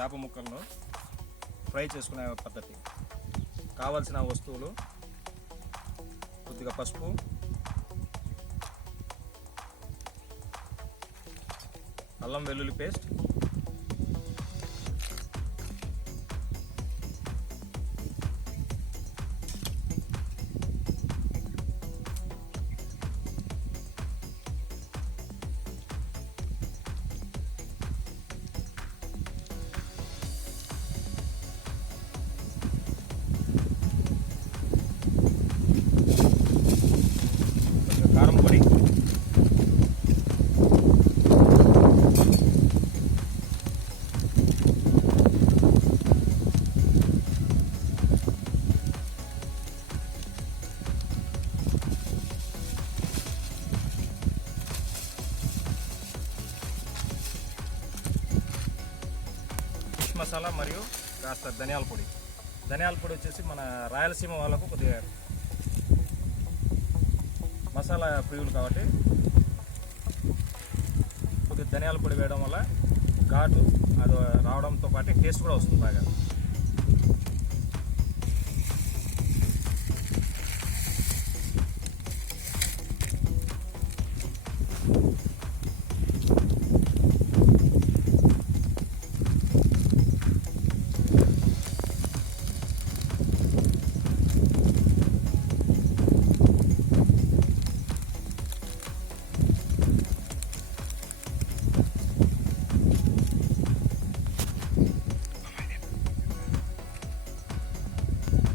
చేప ముక్కలను ఫ్రై చేసుకునే పద్ధతి. కావాల్సిన వస్తువులు కొద్దిగా పసుపు, అల్లం వెల్లుల్లి పేస్ట్, కారం పొడి, ఫిష్ మసాలా మరియు కాస్త ధనియాల పొడి. ధనియాల పొడి వచ్చేసి మన రాయలసీమ వాళ్ళకు కొద్దిగా మసాలా ప్రియులు కాబట్టి కొద్దిగా ధనియాల పొడి వేయడం వల్ల ఘాటు అది రావడంతో పాటు టేస్ట్ కూడా వస్తుంది బాగా.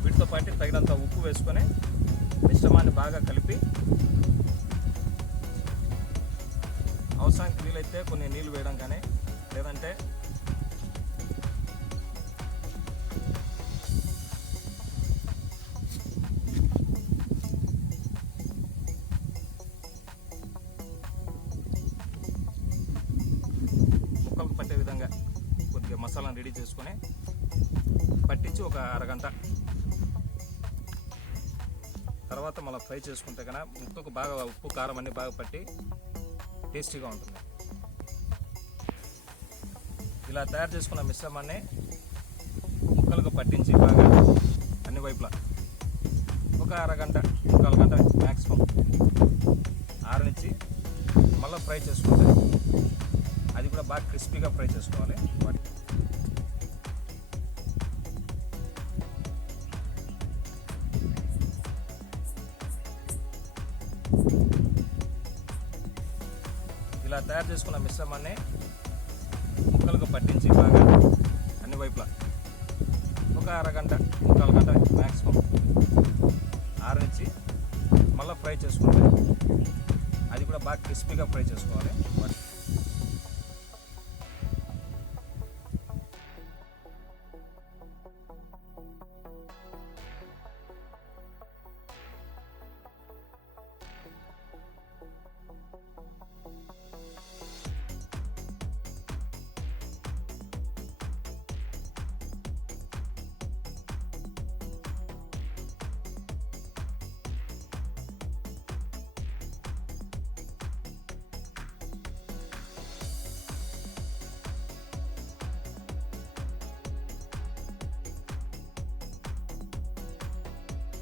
వీటితో పాటు తగినంత ఉప్పు వేసుకొని మిశ్రమాన్ని బాగా కలిపి, అవసరానికి వీలైతే కొన్ని నీళ్ళు వేయడం కానీ, లేదంటే ముక్కలకు పట్టే విధంగా కొద్దిగా మసాలాను రెడీ చేసుకొని పట్టించి ఒక అరగంట తర్వాత మళ్ళీ ఫ్రై చేసుకుంటే కన్నా ముక్కకు బాగా ఉప్పు కారం అన్నీ బాగా పట్టి టేస్టీగా ఉంటుంది. ఇలా తయారు చేసుకున్న మిశ్రమాన్ని ముక్కలకు పట్టించి బాగా అన్ని వైపులా ఒక అరగంట, ముక్కాలు గంట మ్యాక్సిమం ఆరనిచ్చి మళ్ళీ ఫ్రై చేసుకుంటే అది కూడా బాగా క్రిస్పీగా ఫ్రై చేసుకోవాలి. ఇలా తయారు చేసుకున్న మిశ్రమాన్ని ముక్కలకు పట్టించి బాగా అన్ని వైపులా ఒక అరగంట, ముక్కాలు గంట మ్యాక్సిమం ఆరనిచ్చి మళ్ళీ ఫ్రై చేసుకుంటే అది కూడా బాగా క్రిస్పీగా ఫ్రై చేసుకోవాలి.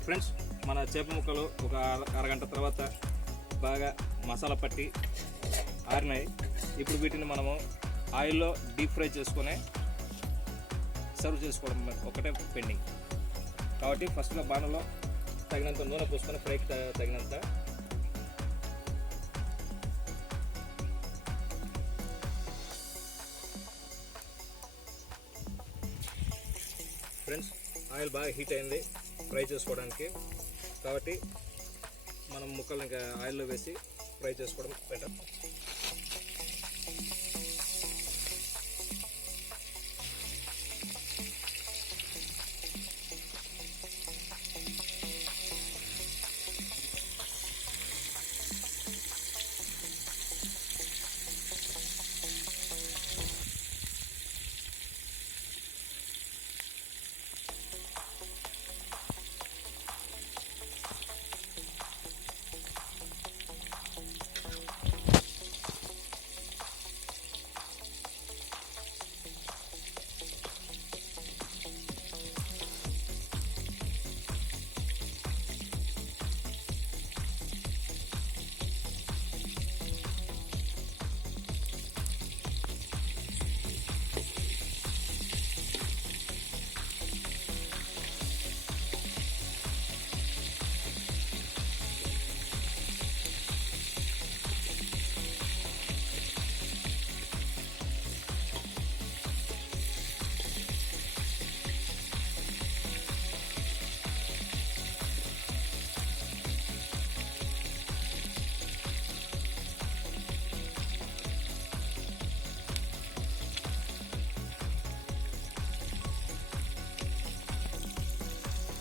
ఫ్రెండ్స్, మన చేప ముక్కలు ఒక అరగంట తర్వాత బాగా మసాలా పట్టి ఆరినాయి. ఇప్పుడు వీటిని మనము ఆయిల్లో డీప్ ఫ్రై చేసుకొని సర్వ్ చేసుకోవడం ఒకటే పెండింగ్. కాబట్టి ఫస్ట్గా బాణలో తగినంత నూనె పోసుకొని ఫ్రైకి తగినంత ఫ్రెండ్స్, ఆయిల్ బాగా హీట్ అయింది ఫ్రై చేసుకోవడానికి. కాబట్టి మనం ముక్కలు ఇంకా ఆయిల్లో వేసి ఫ్రై చేసుకోవడం బెటర్.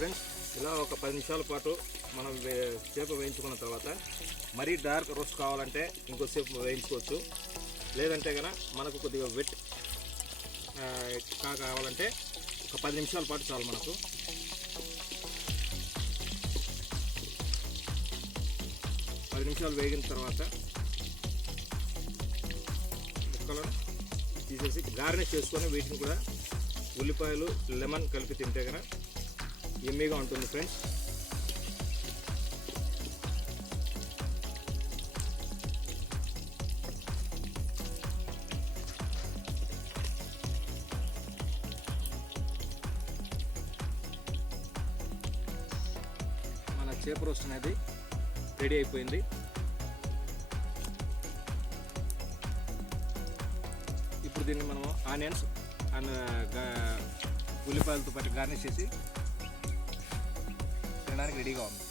ఫ్రెండ్స్, ఇలా ఒక 10 నిమిషాల పాటు మనం చేప వేయించుకున్న తర్వాత మరీ డార్క్ రోస్ట్ కావాలంటే ఇంకొద్దిసేపు వేయించుకోవచ్చు. లేదంటే కనుక మనకు కొద్దిగా వెట్ కావాలంటే ఒక 10 నిమిషాల పాటు చాలు మనకు. పది నిమిషాలు వేగిన తర్వాత ముక్కలను తీసేసి గార్నిష్ చేసుకొని వీటిని కూడా ఉల్లిపాయలు లెమన్ కలిపి తింటే కనుక యమ్మీగా ఉంటుంది ఫ్రెండ్స్. మన చేప రోస్ట్ అనేది రెడీ అయిపోయింది. ఇప్పుడు దీన్ని మనం ఆనియన్స్ అండ్ ఉల్లిపాయలతో పాటు గార్నిష్ చేసి తినడానికి రెడీగా ఉంది.